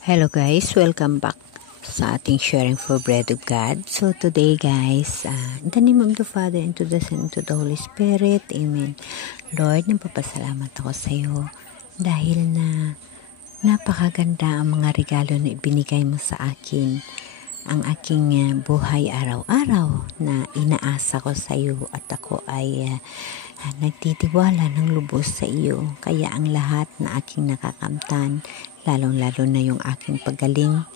Hello guys, welcome back sa ating sharing for bread of God. So today guys, in the name of the Father, and to the Son, and to the Holy Spirit, Amen. Lord, nagpapasalamat ako sa iyo dahil na napakaganda ang mga regalo na ibinigay mo sa akin. Ang aking buhay araw-araw na inaasa ko sa iyo at ako ay nagtitiwala ng lubos sa iyo. Kaya ang lahat na aking nakakamtan, lalong-lalo na yung aking paggaling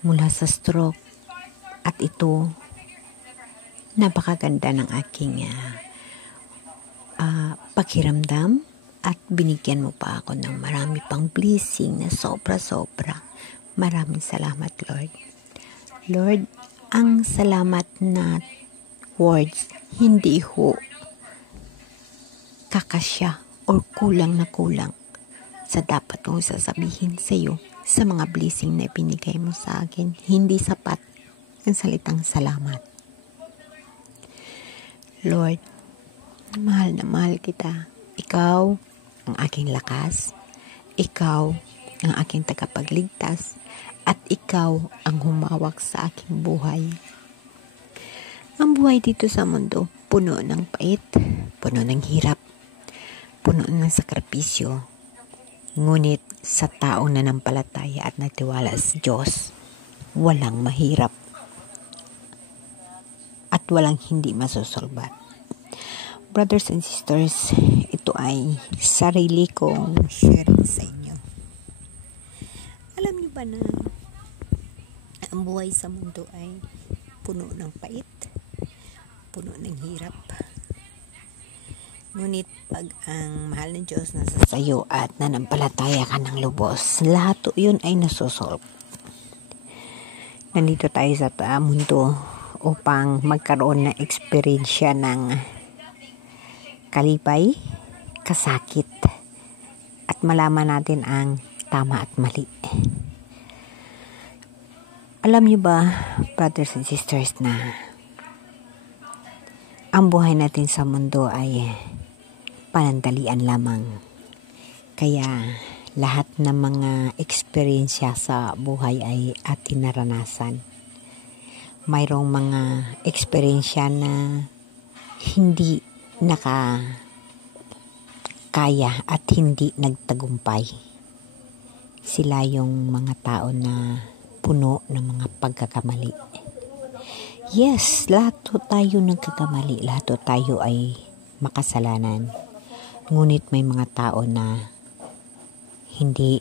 mula sa stroke, at ito, napakaganda ng aking pakiramdam, at binigyan mo pa ako ng marami pang blessing na sobra-sobra. Maraming salamat, Lord. Lord, ang salamat na words hindi ho kakasya or kulang na kulang sa dapat kong sasabihin sa iyo sa mga blessing na ibinigay mo sa akin. Hindi sapat ang salitang salamat. Lord, mahal na mahal kita. Ikaw ang aking lakas. Ikaw ang aking tagapagligtas. At ikaw ang humawak sa aking buhay. Ang buhay dito sa mundo, puno ng pait, puno ng hirap, puno ng sakripisyo. Ngunit sa taong nanampalataya at nagtiwala sa Diyos, walang mahirap at walang hindi masusolbat. Brothers and sisters, ito ay sarili kong sharing sa inyo. Alam niyo ba na ang buhay sa mundo ay puno ng pait, puno ng hirap? Ngunit pag ang mahal ng Diyos nasa sayo at nanampalataya ka ng lubos, lahat yun ay nasusolve. Nandito tayo sa mundo upang magkaroon ng eksperyensya ng kalipay, kasakit, at malaman natin ang tama at mali. Alam niyo ba, brothers and sisters, na ang buhay natin sa mundo ay panandalian lamang. Kaya lahat ng mga eksperyensya sa buhay ay ating naranasan. Mayroong mga eksperyensya na hindi nakakaya at hindi nagtagumpay. Sila yung mga tao na puno ng mga pagkakamali. Yes, lahat tayo nagkakamali. Lahat tayo ay makasalanan. Ngunit may mga tao na hindi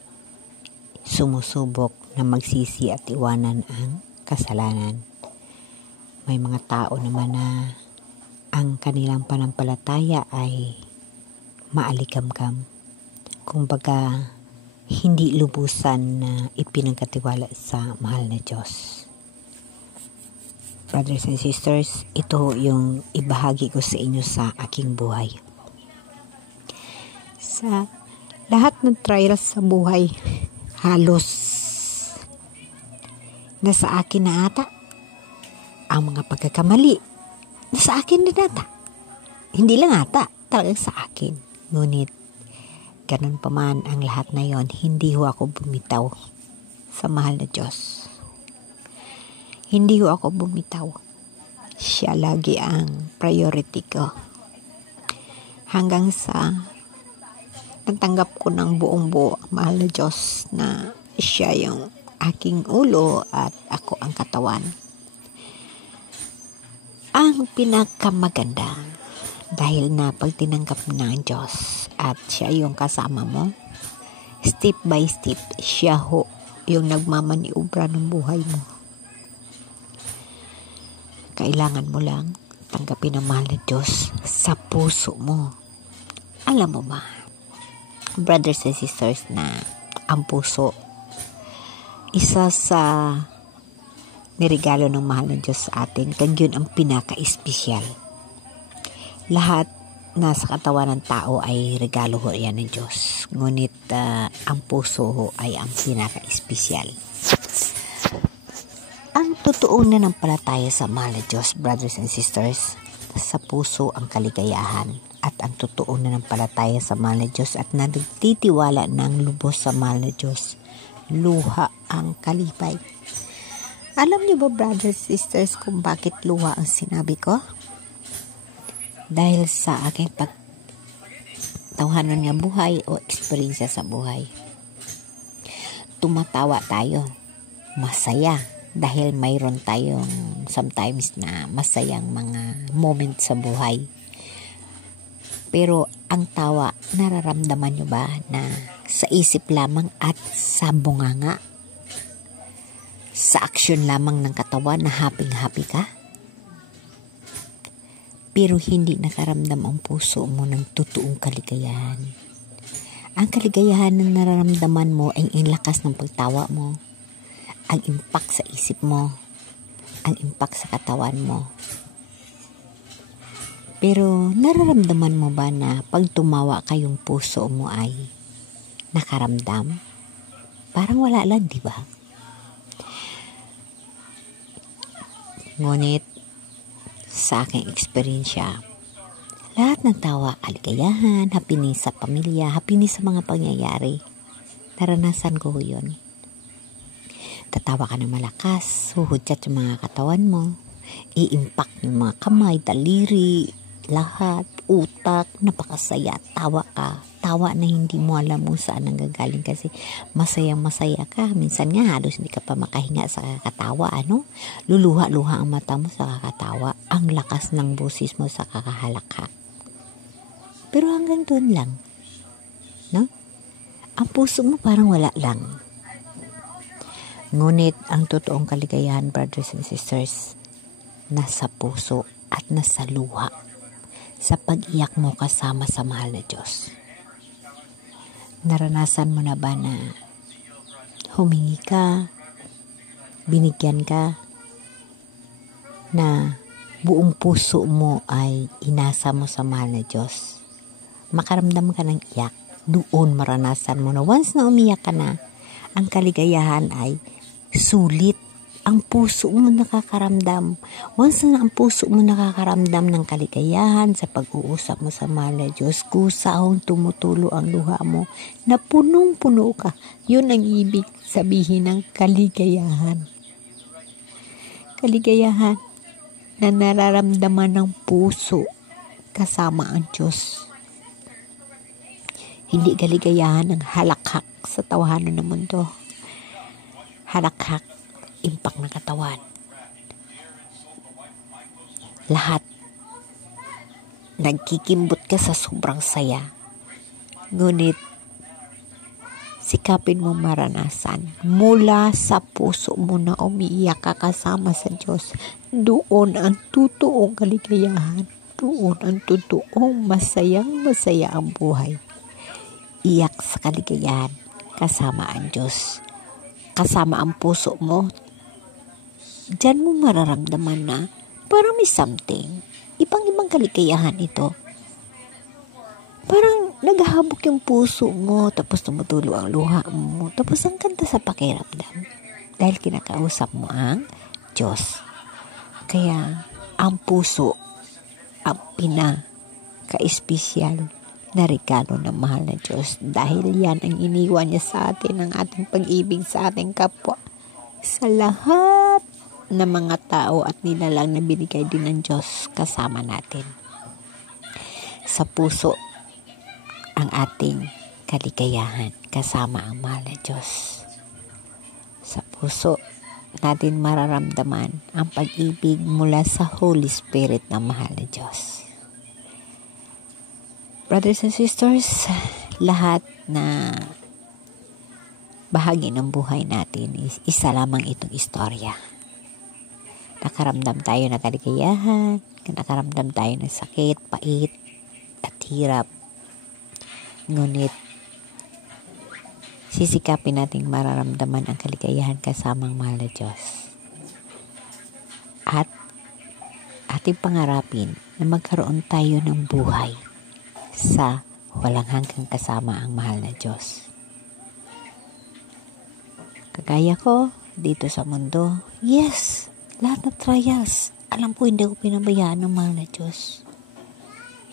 sumusubok na magsisi at iwanan ang kasalanan. May mga tao naman na ang kanilang panampalataya ay maalikamkam. Kumbaga, hindi lubusan na ipinagkatiwala sa mahal na Diyos. Brothers and sisters, ito yung ibahagi ko sa inyo sa aking buhay. Sa lahat ng trials sa buhay, halos nasa akin na ata. Ang mga pagkakamali, nasa akin din ata. Hindi lang ata, talagang sa akin. Ngunit, ganun pa man ang lahat na yon, hindi ho ako bumitaw sa mahal na Diyos. Hindi ho ako bumitaw. Siya lagi ang priority ko. Hanggang sa natanggap ko ng buong buo ang mahal na Diyos na siya yung aking ulo at ako ang katawan. Ang pinakamaganda, dahil na pag tinanggap ng Diyos at siya yung kasama mo, step by step, siya ho yung nagmamaniubra ng buhay mo. Kailangan mo lang tanggapin ang mahal ng Diyos sa puso mo. Alam mo ba, brothers and sisters, na ang puso, isa sa nirigalo ng mahal ng Diyos sa atin, kag yun ang pinaka-espesyal. Lahat na sa katawan ng tao ay regalo ho yan ng Diyos. Ngunit ang puso ho ay ang pinaka-espesyal. Ang totoong nanampalataya sa mahal na Diyos, brothers and sisters, sa puso ang kaligayahan. At ang totoong nanampalataya sa mahal na Diyos at nagtitiwala ng lubos sa mahal na Diyos, luha ang kalipay. Alam niyo ba, brothers, sisters, kung bakit luha ang sinabi ko? Dahil sa aking pagtawhanan nga buhay o eksperyensya sa buhay. Tumatawa tayo, masaya, dahil mayroon tayong sometimes na masayang mga moment sa buhay. Pero ang tawa, nararamdaman nyo ba na sa isip lamang at sa bunganga? Sa aksyon lamang ng katawan na happy ka? Pero hindi nakaramdam ang puso mo ng totoong kaligayahan. Ang kaligayahan na nararamdaman mo ay ang lakas ng pagtawa mo, ang impact sa isip mo, ang impact sa katawan mo. Pero nararamdaman mo ba na pag tumawa ka yung puso mo ay nakaramdam? Parang wala lang, di ba? Ngunit sa aking eksperyensya, lahat ng tawa, kaligayahan, happiness sa pamilya, happiness sa mga pangyayari. Naranasan ko yun. Tatawa ka ng malakas, huhudyat yung mga katawan mo, i-impact yung mga kamay, daliri, lahat, utak, napakasaya, tawa ka. Tawa na hindi mo alam kung saan nanggagaling kasi masayang-masaya ka. Minsan nga halos hindi ka pa makahinga sa kakatawa, ano? Luluha-luha ang mata mo sa kakatawa. Ang lakas ng boses mo sa kakahalakak. Pero hanggang doon lang. No? Ang puso mo parang wala lang. Ngunit ang totoong kaligayahan, brothers and sisters, nasa puso at nasa luha. Sa pag-iyak mo kasama sa mahal na Diyos. Naranasan mo na ba na humingi ka, binigyan ka, na buong puso mo ay inasa mo sa mahal na Diyos? Makaramdam ka ng iyak, doon maranasan mo na once na umiyak ka na, ang kaligayahan ay sulit. Ang puso mo nakakaramdam. Once na ang puso mo nakakaramdam ng kaligayahan sa pag-uusap mo sa mahal na Diyos, kusahong tumutulo ang luha mo na punong-puno ka. Yun ang ibig sabihin ng kaligayahan. Kaligayahan na nararamdaman ng puso kasama ang Diyos. Hindi kaligayahan ng halakhak sa tawanan ng mundo. Halakhak, impact ng katawan. Lahat. Nagkikimbot ka sa sobrang saya. Ngunit, sikapin mo maranasan. Mula sa puso mo na umiiyak ka kasama sa Diyos. Doon ang totoong kaligayahan. Doon ang totoong masayang-masaya ang buhay. Iyak sa kaligayahan kasama ang Diyos. Kasama ang puso mo. Diyan mo mararamdaman na parang may something. Ibang-ibang kaligayahan ito. Parang naghahabok yung puso mo, tapos tumutulo ang luha mo, tapos ang ganda sa pakiramdam. Dahil kinakausap mo ang Diyos. Kaya ang puso ang pinaka-espesyal na regalo ng mahal na Diyos. Dahil yan ang iniwan niya sa atin, ang ating pag-ibig sa ating kapwa. Sa lahat ng mga tao at nilalang na binigay din ng Diyos kasama natin. Sa puso ang ating kaligayahan kasama ang mahal na Diyos. Sa puso natin mararamdaman ang pag-ibig mula sa Holy Spirit ng mahal na Diyos. Brothers and sisters, lahat na bahagi ng buhay natin is isa lamang itong istorya. Nakaramdam tayo ng kaligayahan, nakaramdam tayo ng sakit, pait, at hirap. Ngunit, sisikapin nating mararamdaman ang kaligayahan kasama ang mahal na Diyos. At ating pangarapin na magkaroon tayo ng buhay sa walang hanggang kasama ang mahal na Diyos. Kagaya ko, dito sa mundo, yes, lahat ng trials, alam ko hindi ako pinabayaan ng mahal na Diyos.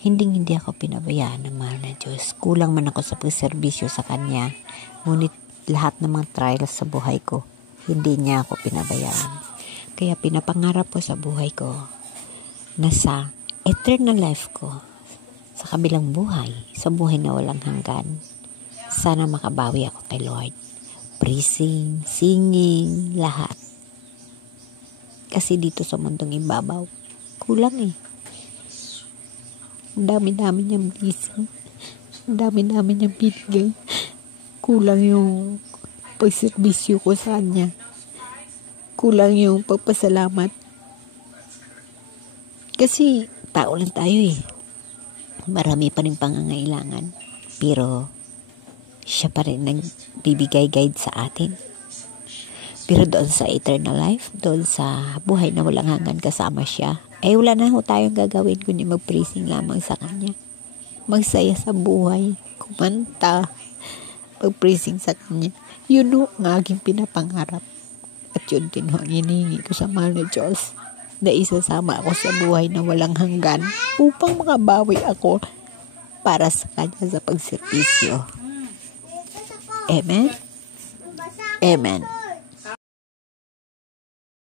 Hindi ako pinabayaan ng mahal na Diyos. Kulang man ako sa pagserbisyo sa Kanya, ngunit lahat ng mga trials sa buhay ko, hindi niya ako pinabayaan. Kaya pinapangarap ko sa buhay ko na sa eternal life ko, sa kabilang buhay, sa buhay na walang hanggan, sana makabawi ako kay Lord. Praising, singing, lahat. Kasi dito sa mundong ibabaw, kulang eh. Ang dami-dami niyang blessing. Ang dami-dami niyang binigay. Kulang yung pagserbisyo ko sa kanya. Kulang yung pagpasalamat. Kasi tao lang tayo eh. Marami pa rin pangangailangan. Pero siya pa rin nagbibigay guide sa atin. Pero doon sa eternal life, doon sa buhay na walang hanggan kasama siya, wala na ho tayong gagawin kundi mag-praising lamang sa kanya. Magsaya sa buhay, kumanta, mag-praising sa kanya. Yun ho ang aking pinapangarap. At yun din ho ang hinihingi ko sa mahal na Diyos, na isasama ako sa buhay na walang hanggan upang makabawi ako para sa kanya sa pagservisyo. Amen? Amen.